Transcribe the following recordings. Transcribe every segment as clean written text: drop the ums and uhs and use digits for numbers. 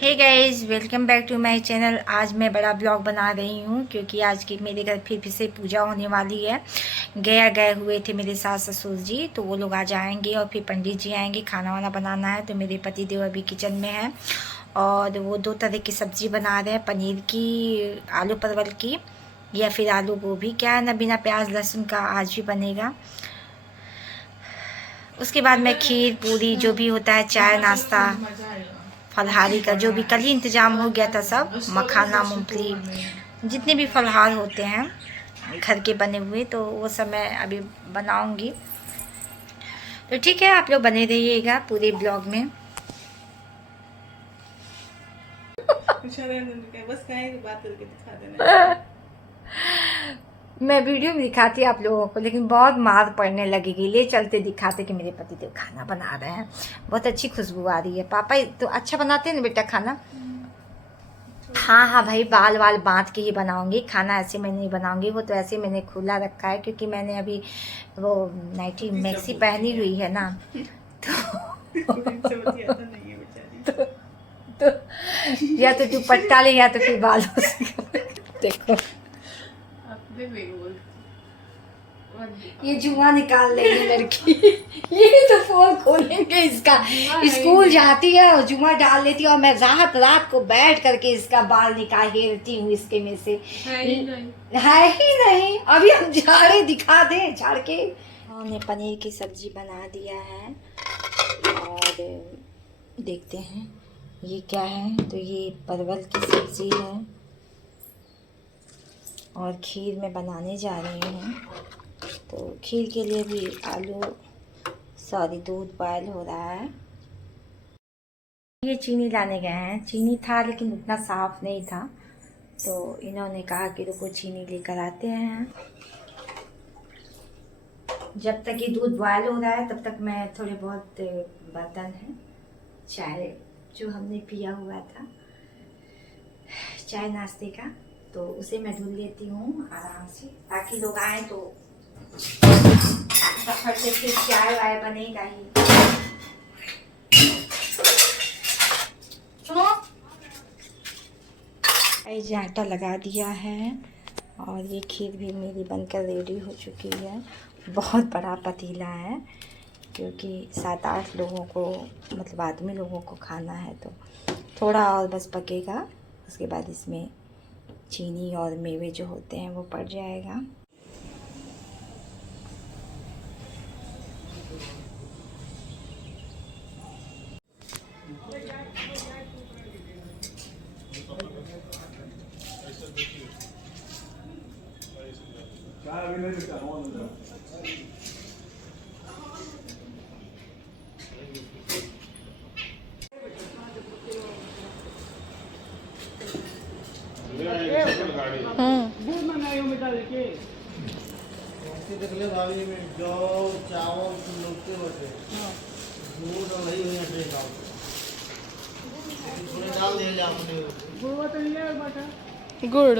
Hey guys, welcome back to my channel. आज मैं बड़ा ब्लॉग बना रही हूँ क्योंकि आज की मेरे घर फिर से पूजा होने वाली है। गया गए हुए थे मेरे सास ससुर जी, तो वो लोग आज आएंगे और फिर पंडित जी आएंगे। खाना वाना बनाना है, तो मेरे पति देव अभी किचन में है और वो 2 तरह की सब्जी बना रहे हैं, पनीर की, आलू परवल की या फिर आलू गोभी। क्या है ना, बिना प्याज लहसुन का आज भी बनेगा। उसके बाद में खीर पूरी जो भी होता है, चाय नाश्ता फलहारी का जो भी कल ही इंतजाम हो गया था, सब मखाना मूंगफली जितने भी फलहार होते हैं घर के बने हुए, तो वो सब मैं अभी बनाऊंगी। तो ठीक है, आप लोग बने रहिएगा पूरे ब्लॉग में। बस बात करके दिखा देना। मैं वीडियो में दिखाती आप लोगों को, लेकिन बहुत मार पड़ने लगेगी। ले चलते दिखाते कि मेरे पति देव खाना बना रहे हैं, बहुत अच्छी खुशबू आ रही है। पापा तो अच्छा बनाते हैं ना बेटा खाना। हाँ हाँ भाई, बाल वाल बांध के ही बनाऊंगी खाना, ऐसे मैं नहीं बनाऊंगी। वो तो ऐसे मैंने खुला रखा है क्योंकि मैंने अभी वो नाइटी मैक्सी पहनी हुई है ना, तो, तो या तो दुपट्टा ले या तो फिर बालों से देखो ये जुआ निकाल लेगी लड़की। ये तो फोन खोलेंगे इसका। स्कूल जाती है और जुआ डाल लेती है और मैं रात रात को बैठ करके इसका बाल निकाल हेरती हूँ इसके में से। है ही नहीं। अभी हम झाड़े दिखा दे, झाड़ के। हमने पनीर की सब्जी बना दिया है और देखते हैं ये क्या है। तो ये परवल की सब्जी है और खीर में बनाने जा रही हूँ। तो खीर के लिए भी दूध बॉयल हो रहा है। ये चीनी लाने गए हैं, चीनी था लेकिन उतना साफ नहीं था, तो इन्होंने कहा कि रुको चीनी लेकर आते हैं। जब तक ये दूध बॉयल हो रहा है तब तक मैं थोड़े बहुत बर्तन हैं, चाय जो हमने पिया हुआ था चाय नाश्ते का, तो उसे मैं धुल लेती हूँ आराम से, ताकि लोग आए तो फट से फिर चाय वाय बनेगा ही। सुनो, ऐसे आटा लगा दिया है और ये खीर भी मेरी बनकर रेडी हो चुकी है। बहुत बड़ा पतीला है क्योंकि 7-8 लोगों को, मतलब आदमी लोगों को खाना है, तो थोड़ा और बस पकेगा। उसके बाद इसमें चीनी और मेवे जो होते हैं वो पड़ जाएगा। जो चावल लोगते होते दूध और वही हुई थोड़े डाल दिए आपने गुड़।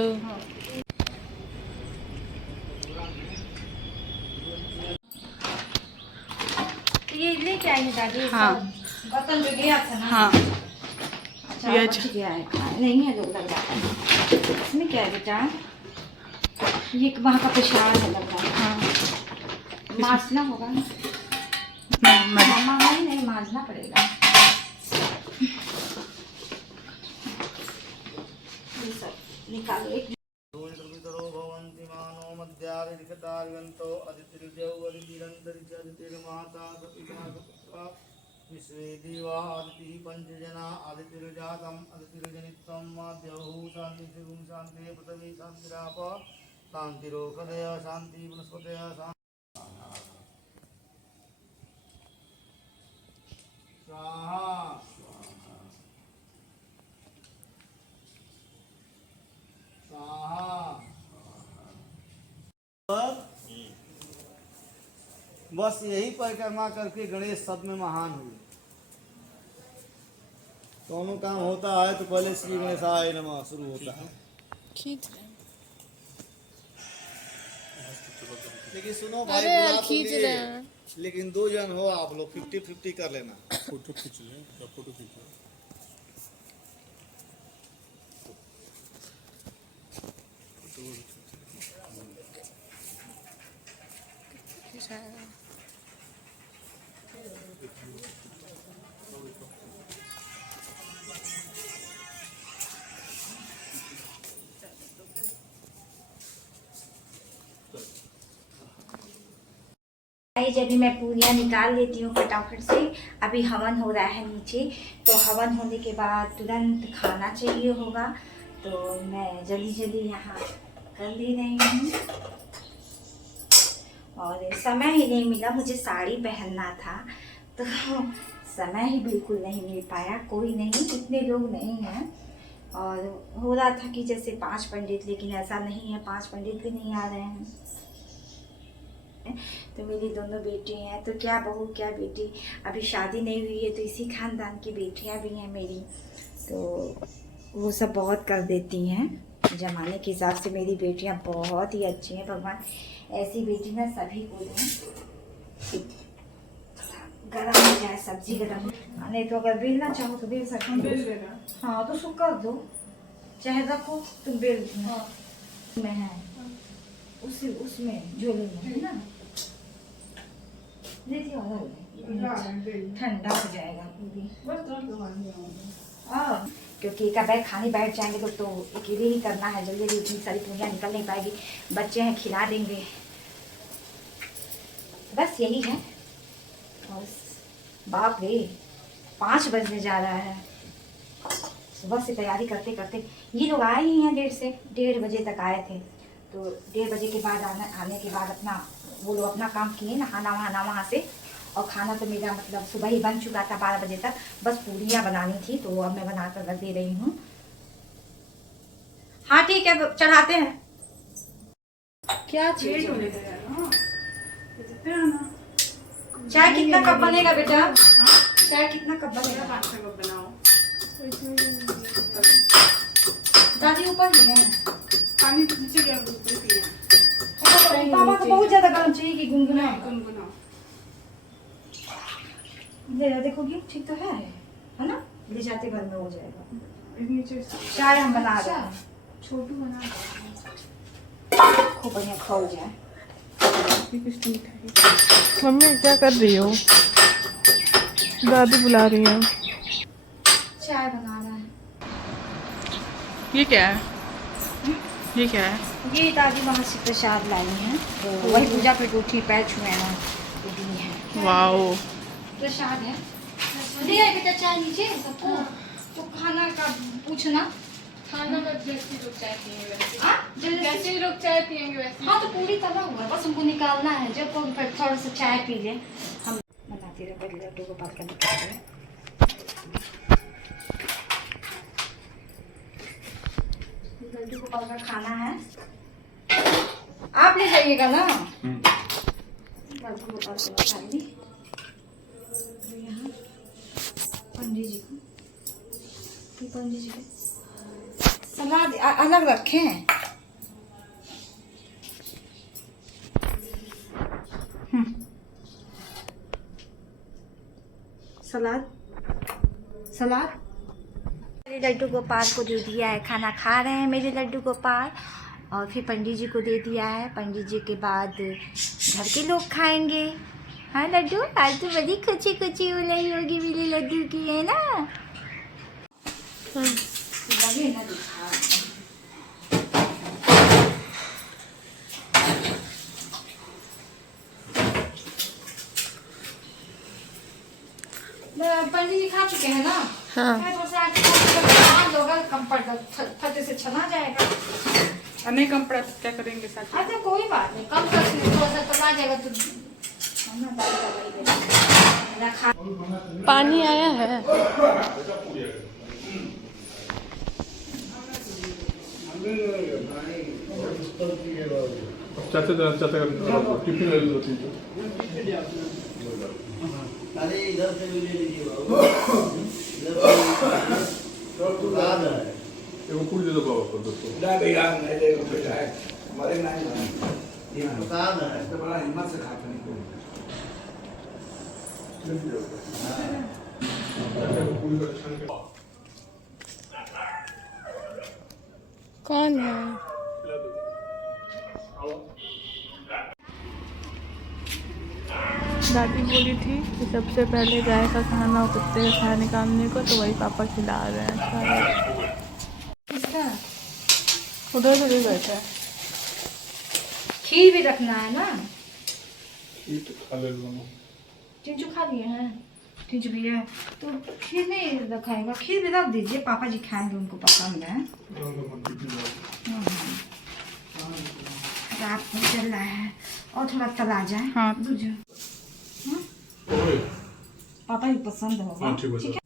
ये लेके आएंगे दादी। हाँ। बर्तन जो गया था ना। हाँ। अच्छा बच गया है, नहीं है लोग लग रहा है। इसमें क्या है बेटा, ये वहाँ का प्रसाद है लग रहा है। हाँ। माजना होगा ना, मामा नहीं माजना पड़ेगा। ये सब निकालो एक। भवन्ति मानो मध्यारिकतार्यन्तो अदितिर्देव अदितिरन्तरिक्षदितिर्माता सपिता सपुत्रा विश्वे देवा अदितिः पञ्चजना अदितिर्जातम् अदितिर्जनित्वं माद्यहुः शान्तिः शान्तिः पृथिवी शान्तिराप शान्तिरोषधय शान्ति वनस्पतय स्वाहा स्वाहा। बस यही परिक्रमा करके गणेश सब में महान हुए। दोनों काम होता है तो पहले श्री गणेशाय नमः शुरू होता है। लेकिन सुनो भाई, बुला तो लिए, लेकिन 2 जन हो आप लोग, 50-50 कर लेना। फोटो खींच ले, फोटो खींच ले। गाइस अभी मैं पूरियाँ निकाल लेती हूँ फटाफट से। अभी हवन हो रहा है नीचे, तो हवन होने के बाद तुरंत खाना चाहिए होगा, तो मैं जल्दी जल्दी यहाँ कर ले रही हूँ। और समय ही नहीं मिला, मुझे साड़ी पहनना था तो समय ही बिल्कुल नहीं मिल पाया। कोई नहीं, इतने लोग नहीं हैं। और हो रहा था कि जैसे 5 पंडित, लेकिन ऐसा नहीं है, 5 पंडित भी नहीं आ रहे हैं। तो मेरी दोनों बेटी हैं, तो क्या बहू क्या बेटी, अभी शादी नहीं हुई है, तो इसी खानदान की बेटियां भी हैं मेरी, तो वो सब बहुत कर देती हैं। जमाने के हिसाब से मेरी बेटियां बहुत ही अच्छी हैं। भगवान ऐसी बेटी ना सभी को दें। गरम हो जाए सब्जी, गरम नहीं तो अगर बेलना चाहो तो बेल सकते हो। हाँ तो उसको कर दो, चाहे रखो तुम बेल दो। में है उसमें झोले में है ना, ठंडा हो जाएगा पूरी। क्योंकि एक बैग खाने बैठ जाएंगे तो अकेले ही करना है, जल्दी जल्दी इतनी सारी पूरियाँ निकल नहीं पाएगी। बच्चे हैं, खिला देंगे, बस यही है। और बाप रे 5 बजने जा रहा है। सुबह से तैयारी करते करते ये लोग आए ही हैं, 1:30 बजे तक आए थे। तो 1:30 बजे के बाद आने के बाद अपना वो लोग अपना काम किए, नहाना वहाना वहाँ से। और खाना तो मेरा मतलब सुबह ही बन चुका था 12 बजे तक, बस पूरियाँ बनानी थी, तो अब मैं बना कर रख दे रही हूँ। हाँ ठीक है, चढ़ाते हैं। क्या चीज चाय कितना कप बनेगा बेटा? चाय कितना कप बनेगा? 5 कप बनाओ। दादी ऊपर नहीं है, पानी नीचे गया पिए। पापा को बहुत ज्यादा गर्म चाहिए कि गुनगुना? गुनगुना। देखोगी ठीक तो है ना? ले जाते घर में हो जाएगा। नीचे चाय हम बना रहे हैं, छोटू बना खूब बढ़िया खाओ जाए। मम्मी क्या कर रही हो? दादी बुला रही है। चाय बना रहा है। ये क्या है? ये क्या है? ये दादी वहाँ से प्रसाद लाई हैं, तो वही पूजा पे उठी, पैर छुए हैं, तो दी है। वाओ, प्रसाद है। ले आए बेटा चाय नीचे सबको। तो खाना का पूछना, खाना का जैसे लोग चाय पिएंगे वैसे। जैसे लोग चाय पिएंगे वैसे। हाँ तो पूरी तला हुआ, बस हमको निकालना है। जब कोई फिर थोड़ा सा चाय पी ले, हम बनाते रहे। पहले लड्डू को पार करने के लिए लड्डू को पाल कर खाना है। आप ले जाइएगा ना लड्डू को पाल कर खाएंगे। यहाँ पंडित जी को, पंडित जी को सलाद अलग रखें। सलाद सलाद मेरे लड्डू गोपाल को दे दिया है, खाना खा रहे हैं मेरे लड्डू गोपाल। और फिर पंडित जी को दे दिया है। पंडित जी के बाद घर के लोग खाएंगे। हाँ लड्डू, आज तो बड़ी खुशी खुशी उलाई होगी मेरे लड्डू की, है ना? लगे ना दिखा। पंडित जी खा चुके हैं ना? हाँ। फटे से छना जाएगा। नहीं कम पड़ा तो क्या करेंगे साथ? अच्छा कोई बात नहीं, कम कर थोड़ा सा चला जाएगा तो पानी आया है। अरे इधर से भी ले लीजिए बाबू। एगो पूरी दे दो बाबा को दोस्तों। ना भैया नहीं देखो बेटा है हमारे नहीं बना ये प्रसाद है। तो बड़ा हिम्मत से खाते नहीं को पूरी का छान के कौन है? खिला दो। आओ। दादी बोली थी कि सबसे पहले गाय का खाना और कुत्ते का खाना निकालने को, तो वही पापा खिला रहे हैं शायद। उधर बैठा है। खीर भी रखना है ना? ये तो खा ले लो। चिंचू खा लिए हैं? चिंचू भैया तो खीर नहीं रखाएगा, खीर भी रख दीजिए, पापा जी खाएंगे, उनको पसंद है। रात में चल रहा है और थोड़ा तला जाए। हाँ। बुझो ओए, पापा जी पसंद होगा। हाँ, ठीक है।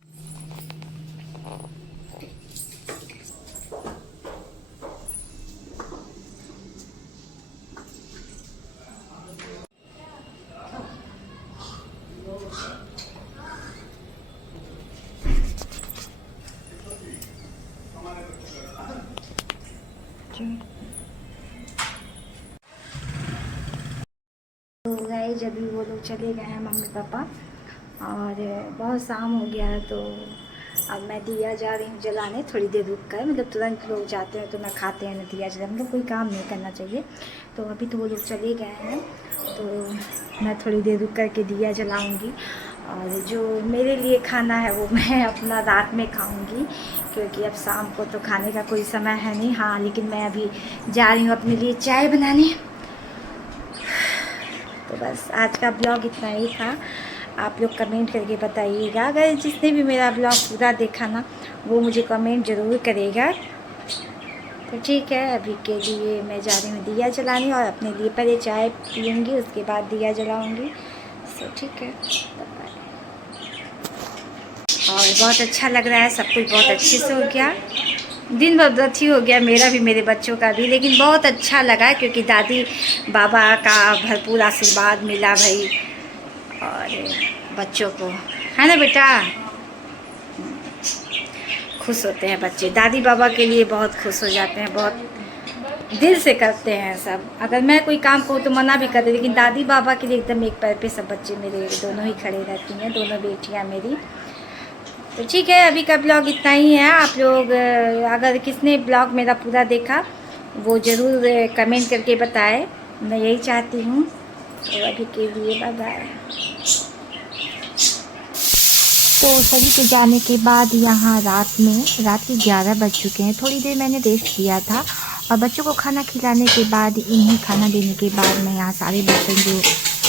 ठीक है। तो गाइस जब भी वो लोग चले गए हैं मम्मी पापा, और बहुत शाम हो गया है, तो अब मैं दिया जा रही हूँ जलाने, थोड़ी देर रुक कर, मतलब तुरंत लोग जाते हैं तो ना खाते हैं ना दिया जला, मतलब कोई काम नहीं करना चाहिए। तो अभी तो वो लोग चले गए हैं, तो मैं थोड़ी देर रुक कर के दिया जलाऊँगी, और जो मेरे लिए खाना है वो मैं अपना रात में खाऊँगी, क्योंकि अब शाम को तो खाने का कोई समय है नहीं। हाँ, लेकिन मैं अभी जा रही हूँ अपने लिए चाय बनाने। तो बस आज का ब्लॉग इतना ही था। आप लोग कमेंट करके बताइएगा, अगर जिसने भी मेरा ब्लॉग पूरा देखा ना, वो मुझे कमेंट ज़रूर करेगा। तो ठीक है, अभी के लिए मैं जा रही हूँ दिया जलाने, और अपने लिए पहले चाय पीऊँगी, उसके बाद दिया जलाऊँगी। तो ठीक है, और बहुत अच्छा लग रहा है, सब कुछ बहुत अच्छे से हो गया, दिन भर व्रत ही हो गया मेरा भी, मेरे बच्चों का भी, लेकिन बहुत अच्छा लगा क्योंकि दादी बाबा का भरपूर आशीर्वाद मिला भाई, और बच्चों को, है ना बेटा, खुश होते हैं बच्चे, दादी बाबा के लिए बहुत खुश हो जाते हैं, बहुत दिल से करते हैं सब। अगर मैं कोई काम कहूँ तो मना भी करते, लेकिन दादी बाबा के लिए एकदम एक पैर पे सब बच्चे मेरे दोनों ही खड़े रहती हैं, दोनों बेटियाँ मेरी। तो ठीक है, अभी का ब्लॉग इतना ही है। आप लोग अगर किसने ब्लॉग मेरा पूरा देखा वो ज़रूर कमेंट करके बताएं, मैं यही चाहती हूँ। तो अभी के लिए बाय बाय। तो सभी के जाने के बाद यहाँ रात के 11 बज चुके हैं। थोड़ी देर मैंने रेस्ट किया था, और बच्चों को खाना खिलाने के बाद, इन्हें खाना देने के बाद मैं यहाँ सारे बर्तन जो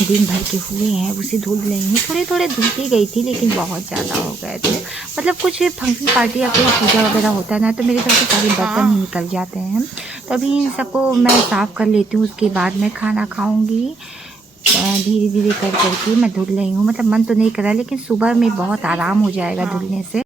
दिन भर के हुए हैं उसे धुल रही हूँ। थोड़े थोड़े धुलती गई थी, लेकिन बहुत ज़्यादा हो गए थे, मतलब कुछ फंक्शन पार्टी या कोई पूजा वगैरह होता है ना, तो मेरे तरफ से सारे बर्तन ही निकल जाते हैं। तो अभी इन सबको मैं साफ़ कर लेती हूँ, उसके बाद मैं खाना खाऊँगी। धीरे धीरे कर करके मैं धुल रही हूँ, मतलब मन तो नहीं कर रहा, लेकिन सुबह में बहुत आराम हो जाएगा धुलने से।